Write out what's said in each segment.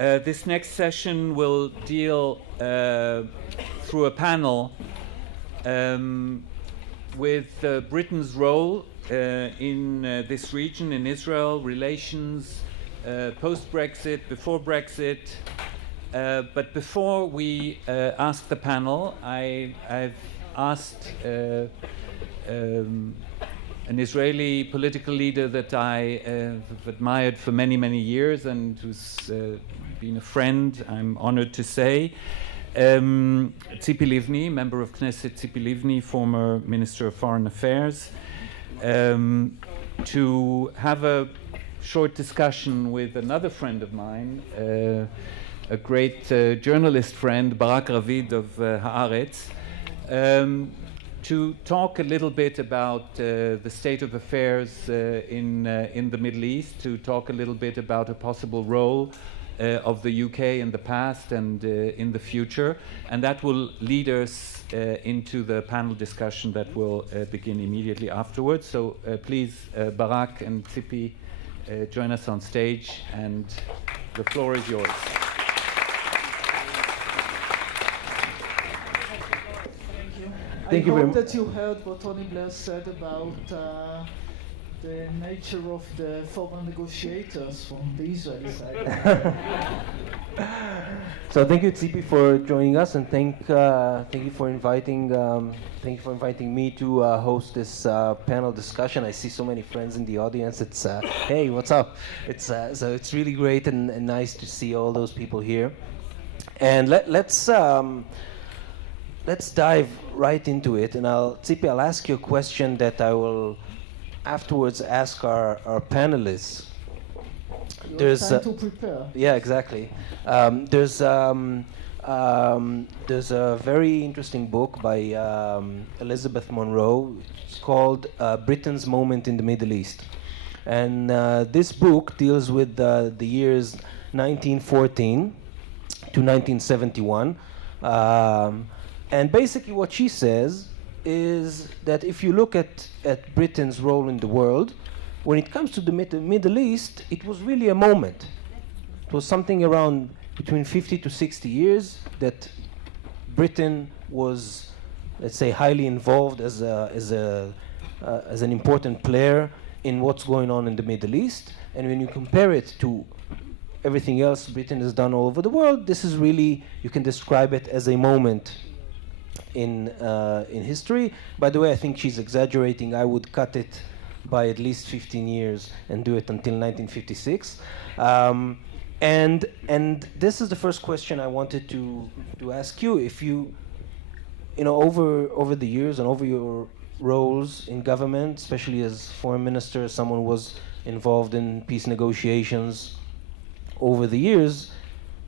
This next session will deal through a panel with Britain's role in this region, in Israel, relations post-Brexit, before Brexit. But before we ask the panel, I've asked an Israeli political leader that I have admired for many, many years and who's been a friend, I'm honored to say, Tzipi Livni, member of Knesset, Tzipi Livni, former Minister of Foreign Affairs, to have a short discussion with another friend of mine, a great journalist friend, Barak Ravid of Haaretz, to talk a little bit about the state of affairs in the Middle East, to talk a little bit about a possible role of the UK in the past and in the future. And that will lead us into the panel discussion that will begin immediately afterwards. So please, Barak and Tzipi, join us on stage, and the floor is yours. I hope that you heard what Tony Blair said about the nature of the foreign negotiators from the Israeli side. So thank you, Tzipi, for joining us, and thank you for inviting me to host this panel discussion. I see so many friends in the audience. It's hey, what's up? It's so it's really great and nice to see all those people here. And let's dive right into it, and Tzipi, I'll ask you a question that I will afterwards ask our panelists. There's time to prepare. Yeah, exactly. There's a very interesting book by Elizabeth Monroe. It's called Britain's Moment in the Middle East. And this book deals with the years 1914 to 1971. And basically what she says is that if you look at Britain's role in the world, when it comes to the Middle East, it was really a moment. It was something around between 50 to 60 years that Britain was, let's say, highly involved as an important player in what's going on in the Middle East. And when you compare it to everything else Britain has done all over the world, this is really, you can describe it as a moment in history. By the way, I think she's exaggerating. I would cut it by at least 15 years and do it until 1956. And this is the first question I wanted to ask you. If you know, over the years and over your roles in government, especially as foreign minister, someone who was involved in peace negotiations over the years,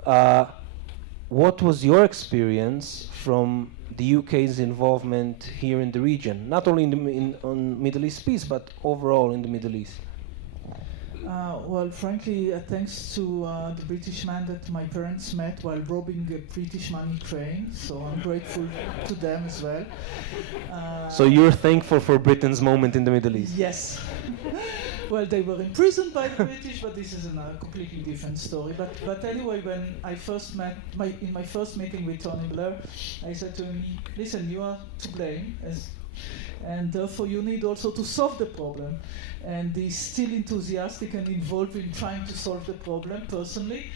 what was your experience from the UK's involvement here in the region, not only on Middle East peace, but overall in the Middle East? Well, frankly, thanks to the British man that my parents met while robbing a British money train, so I'm grateful to them as well. So you're thankful for Britain's moment in the Middle East? Yes. Well, they were imprisoned by the British, but this is a completely different story. But anyway, when I first met, in my first meeting with Tony Blair, I said to him, listen, you are to blame, and therefore you need also to solve the problem. And he's still enthusiastic and involved in trying to solve the problem personally.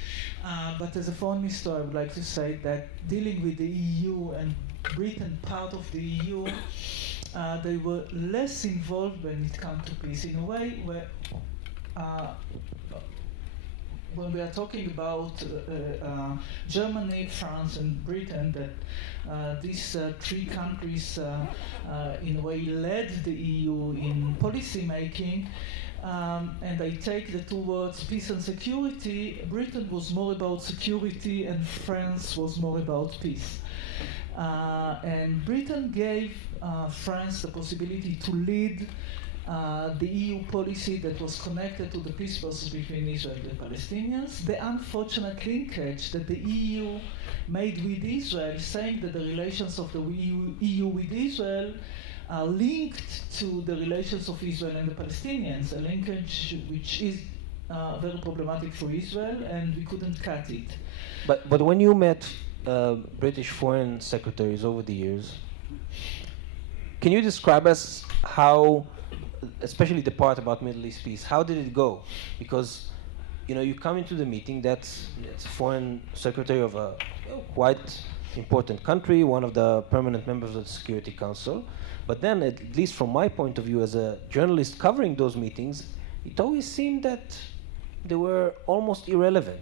But as a foreign minister, I would like to say that dealing with the EU and Britain part of the EU, they were less involved when it comes to peace. In a way, where when we are talking about Germany, France, and Britain, that these three countries, in a way, led the EU in policy making. And I take the two words peace and security. Britain was more about security, and France was more about peace. And Britain gave France the possibility to lead the EU policy that was connected to the peace process between Israel and the Palestinians. The unfortunate linkage that the EU made with Israel, saying that the relations of the EU with Israel are linked to the relations of Israel and the Palestinians, a linkage which is very problematic for Israel, and we couldn't cut it. But when you met British foreign secretaries over the years, can you describe us how, especially the part about Middle East peace, how did it go? Because you come into the meeting, that's a foreign secretary of a quite important country, one of the permanent members of the Security Council. But then, at least from my point of view as a journalist covering those meetings, it always seemed that they were almost irrelevant.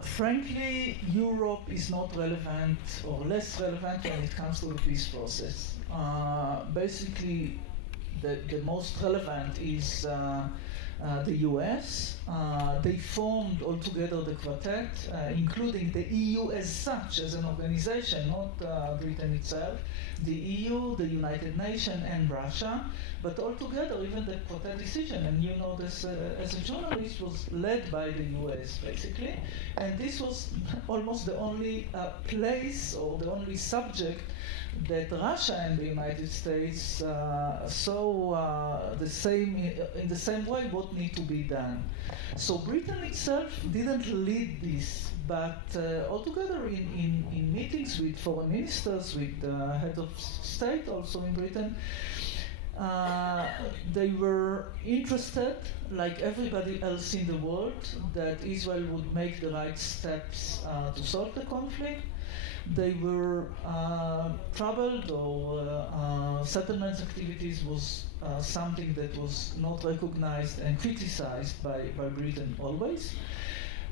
Frankly, Europe is not relevant or less relevant when it comes to the peace process. Basically, the most relevant is the US. They formed altogether the quartet, including the EU as such, as an organization, not Britain itself, the EU, the United Nations, and Russia. But altogether, even the quartet decision, and this as a journalist, was led by the US, basically. And this was almost the only place or the only subject that Russia and the United States saw in the same way what need to be done. So Britain itself didn't lead this, but altogether in meetings with foreign ministers, with the head of state also in Britain, they were interested, like everybody else in the world, that Israel would make the right steps to solve the conflict. They were troubled, or settlement activities was something that was not recognized and criticized by Britain always.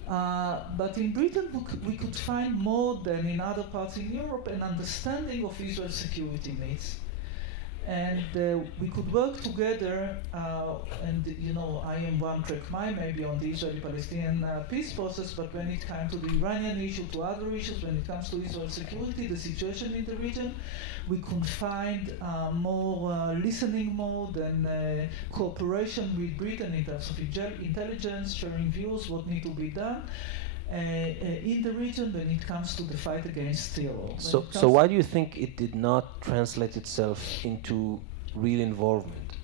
But in Britain, we could find more than in other parts in Europe an understanding of Israel's security needs. And we could work together, and I am one track mind maybe on the Israeli-Palestinian peace process, but when it comes to the Iranian issue, to other issues, when it comes to Israel's security, the situation in the region, we could find more listening mode and cooperation with Britain in terms of intelligence, sharing views, what need to be done. In the region when it comes to the fight against terror. So why do you think it did not translate itself into real involvement?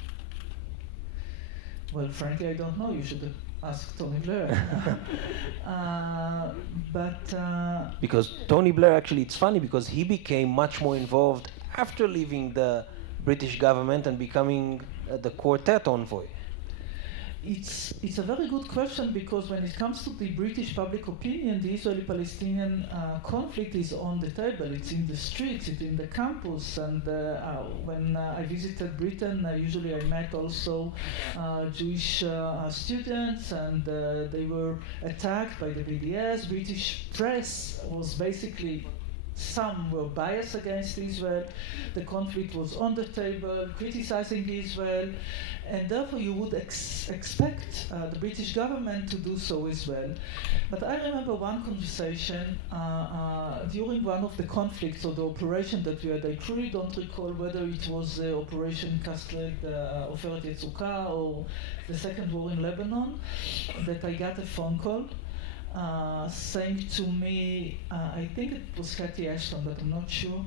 Well, frankly, I don't know. You should ask Tony Blair. Because Tony Blair, actually, it's funny because he became much more involved after leaving the British government and becoming the quartet envoy. It's a very good question, because when it comes to the British public opinion, the Israeli-Palestinian conflict is on the table. It's in the streets, it's in the campus, and when I visited Britain, usually I met also Jewish students, and they were attacked by the BDS. British press was basically, some were biased against Israel. The conflict was on the table, criticizing Israel, and therefore you would expect the British government to do so as well. But I remember one conversation during one of the conflicts or the operation that we had. I truly don't recall whether it was Operation Castrate Oferet Yetzuka or the second war in Lebanon, that I got a phone call saying to me, I think it was Cathy Ashton, but I'm not sure,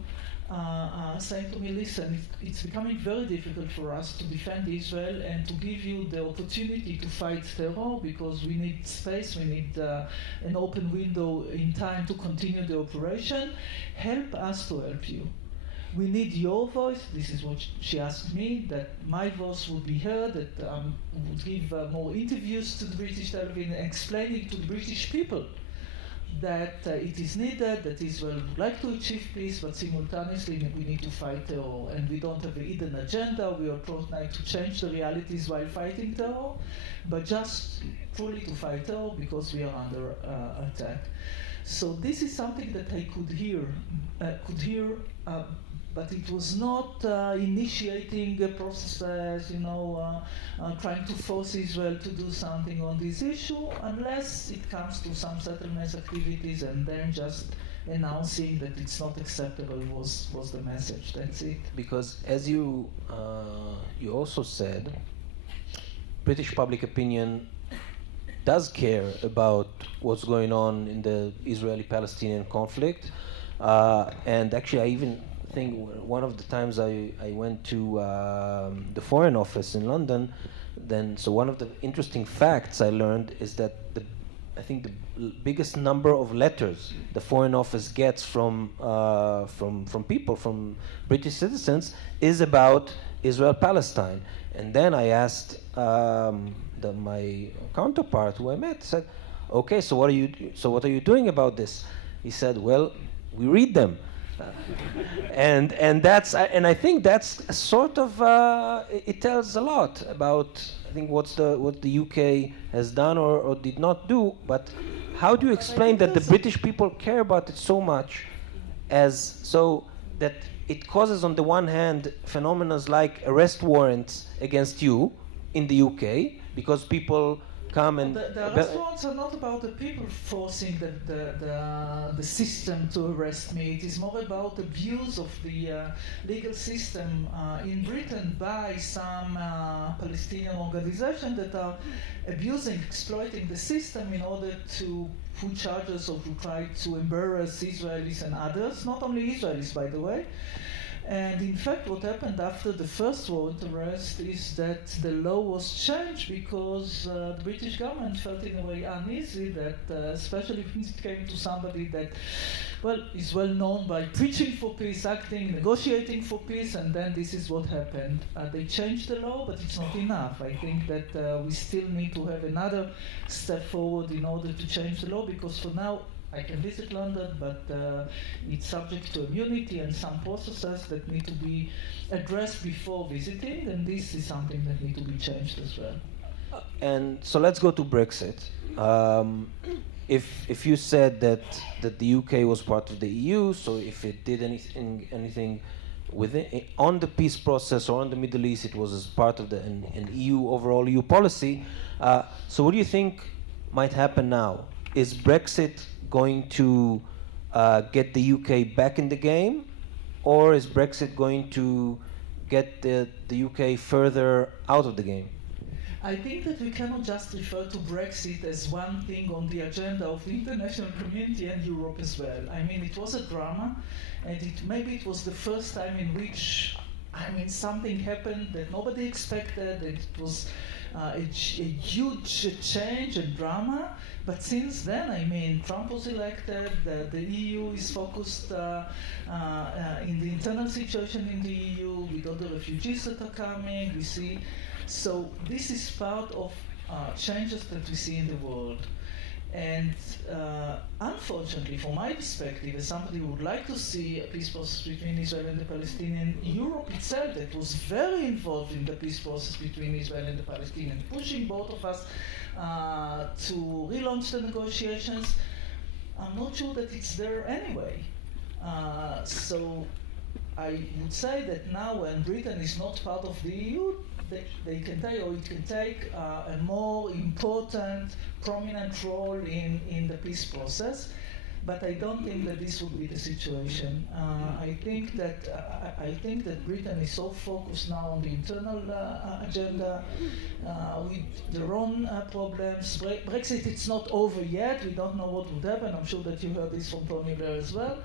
saying to me, listen, it's becoming very difficult for us to defend Israel and to give you the opportunity to fight terror, because we need space, we need an open window in time to continue the operation. Help us to help you. We need your voice. This is what she asked me, that my voice would be heard, that would give more interviews to the British television, explaining to the British people that it is needed, that Israel would like to achieve peace, but simultaneously we need to fight terror. And we don't have a hidden agenda. We are trying to change the realities while fighting terror, but just fully to fight terror because we are under attack. So this is something that I could hear, but it was not initiating a process, trying to force Israel to do something on this issue, unless it comes to some settlements activities, and then just announcing that it's not acceptable was the message. That's it. Because as you also said, British public opinion does care about what's going on in the Israeli-Palestinian conflict, and actually I even think one of the times I went to the Foreign Office in London, then so one of the interesting facts I learned is that I think the biggest number of letters the Foreign Office gets from people, from British citizens, is about Israel-Palestine. And then I asked my counterpart who I met, said, "Okay, so what are you doing about this?" He said, "Well, we read them." And I think that's a sort of it tells a lot about, I think, what the UK has done or did not do. But how do you explain that the British people care about it so much, as so that it causes, on the one hand, phenomena like arrest warrants against you in the UK because people come and the arrest warrants are not about the people forcing the system to arrest me. It is more about abuse of the legal system in Britain by some Palestinian organizations that are abusing, exploiting the system in order to put charges or to try to embarrass Israelis and others, not only Israelis, by the way. And in fact, what happened after the first warrant arrest is that the law was changed because the British government felt in a way uneasy that, especially if it came to somebody that, well, is well known by preaching for peace, acting, negotiating for peace, and then this is what happened. They changed the law, but it's not enough. I think that we still need to have another step forward in order to change the law, because for now, I can visit London, but it's subject to immunity and some processes that need to be addressed before visiting, and this is something that needs to be changed as well. And so let's go to Brexit. If you said that the UK was part of the EU, so if it did anything within on the peace process or on the Middle East, it was as part of an EU overall EU policy. So what do you think might happen now? Is Brexit going to get the UK back in the game, or is Brexit going to get the UK further out of the game? I think that we cannot just refer to Brexit as one thing on the agenda of the international community and Europe as well. I mean, it was a drama, and maybe it was the first time in which, I mean, something happened that nobody expected. It was a huge change and drama. But since then, I mean, Trump was elected, the EU is focused in the internal situation in the EU, with all the refugees that are coming, we see. So this is part of changes that we see in the world. And unfortunately, from my perspective, as somebody who would like to see a peace process between Israel and the Palestinians, Europe itself, that was very involved in the peace process between Israel and the Palestinians, pushing both of us to relaunch the negotiations, I'm not sure that it's there anyway. So I would say that now when Britain is not part of the EU, they can take, or it can take a more important, prominent role in the peace process. But I don't think that this would be the situation. I think that Britain is so focused now on the internal agenda with their own problems. Brexit, it's not over yet. We don't know what would happen. I'm sure that you heard this from Tony Blair as well.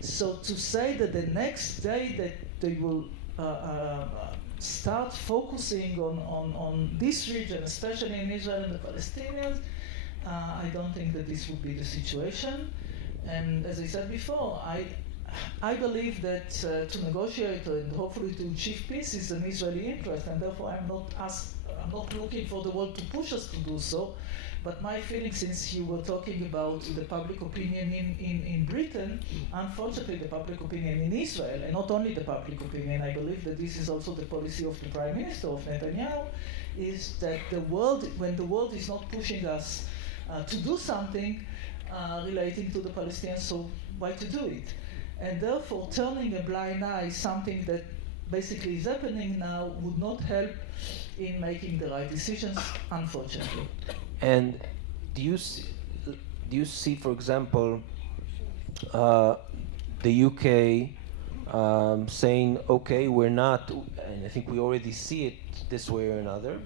So to say that the next day that they will start focusing on this region, especially in Israel and the Palestinians, I don't think that this would be the situation. And as I said before, I believe that to negotiate and hopefully to achieve peace is an Israeli interest, and therefore I'm not looking for the world to push us to do so. But my feeling, since you were talking about the public opinion in Britain, unfortunately the public opinion in Israel, and not only the public opinion, I believe that this is also the policy of the Prime Minister, of Netanyahu, is that when the world is not pushing us to do something relating to the Palestinians, so why to do it? And therefore turning a blind eye is something that basically is happening now would not help in making the right decisions, unfortunately. And do you see, for example, the UK saying, okay, we're not, and I think we already see it this way or another,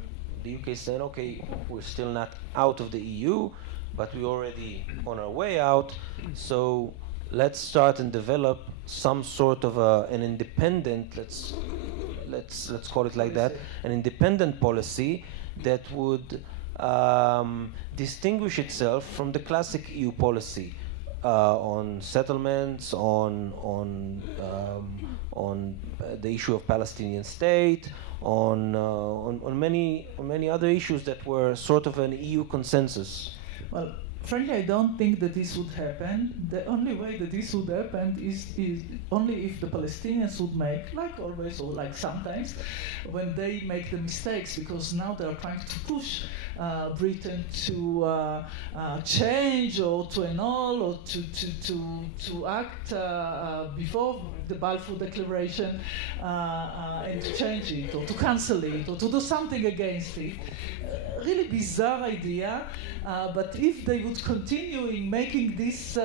the UK saying, okay, we're still not out of the EU, but we're already on our way out, so let's start and develop some sort of an independent, let's call it like that, an independent policy that would distinguish itself from the classic EU policy on settlements, on the issue of Palestinian state, on many other issues that were sort of an EU consensus? Well, frankly, I don't think that this would happen. The only way that this would happen is only if the Palestinians would make, like always or like sometimes, when they make the mistakes, because now they are trying to push Britain to change or to annul or to act before the Balfour Declaration and to change it or to cancel it or to do something against it. Really bizarre idea, but if they would continue in making these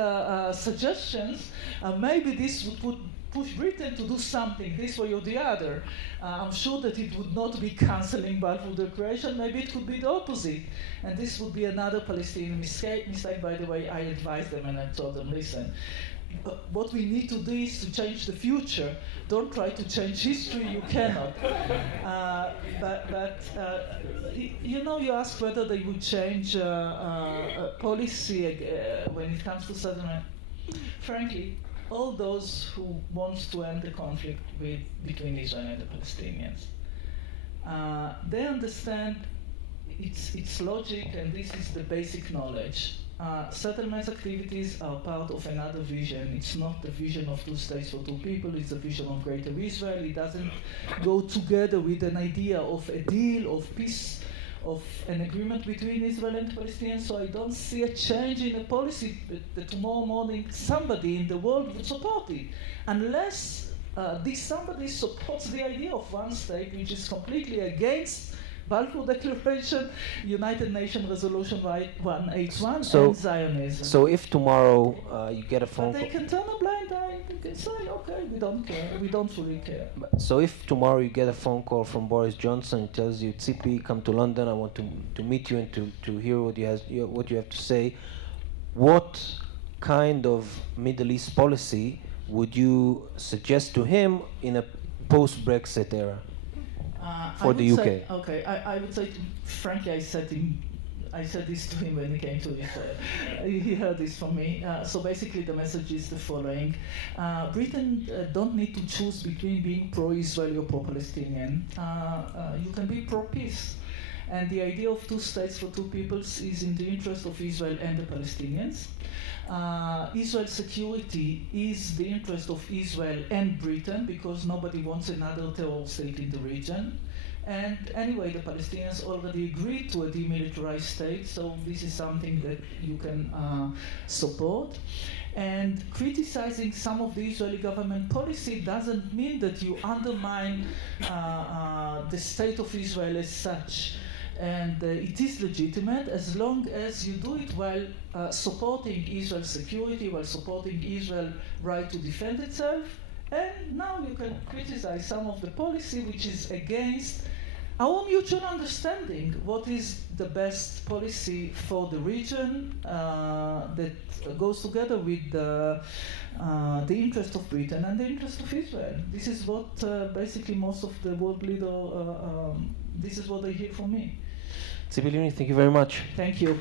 suggestions, maybe this would push Britain to do something this way or the other. I'm sure that it would not be cancelling Balfour Declaration, maybe it could be the opposite. And this would be another Palestinian mistake. By the way, I advised them and I told them, listen, what we need to do is to change the future. Don't try to change history, you cannot. You ask whether they would change policy when it comes to settlement. Frankly, all those who want to end the conflict between Israel and the Palestinians, they understand its logic, and this is the basic knowledge. Settlements activities are part of another vision. It's not the vision of two states for two people, it's the vision of Greater Israel. It doesn't go together with an idea of a deal, of peace, of an agreement between Israel and Palestinians. So I don't see a change in a policy that tomorrow morning somebody in the world would support it. Unless this somebody supports the idea of one state which is completely against Balfour Declaration, United Nations Resolution 181, and Zionism. So if tomorrow you get a phone call... But they can turn a blind eye and can say, okay, we don't care, we don't really care. So if tomorrow you get a phone call from Boris Johnson, he tells you, Tzipi, come to London, I want to meet you and to hear what you have to say, what kind of Middle East policy would you suggest to him in a post-Brexit era? For the UK. I would say, frankly, I said this to him when he came to Israel. He heard this from me. So basically the message is the following. Britain don't need to choose between being pro-Israeli or pro-Palestinian. You can be pro-peace. And the idea of two states for two peoples is in the interest of Israel and the Palestinians. Israel's security is the interest of Israel and Britain because nobody wants another terror state in the region. And anyway, the Palestinians already agreed to a demilitarized state, so this is something that you can support. And criticizing some of the Israeli government policy doesn't mean that you undermine the state of Israel as such. And it is legitimate as long as you do it while supporting Israel's security, while supporting Israel's right to defend itself. And now you can criticize some of the policy which is against our mutual understanding. What is the best policy for the region that goes together with the interest of Britain and the interest of Israel? This is what basically most of the world leaders, this is what they hear from me. Tzipi Livni, thank you very much. Thank you.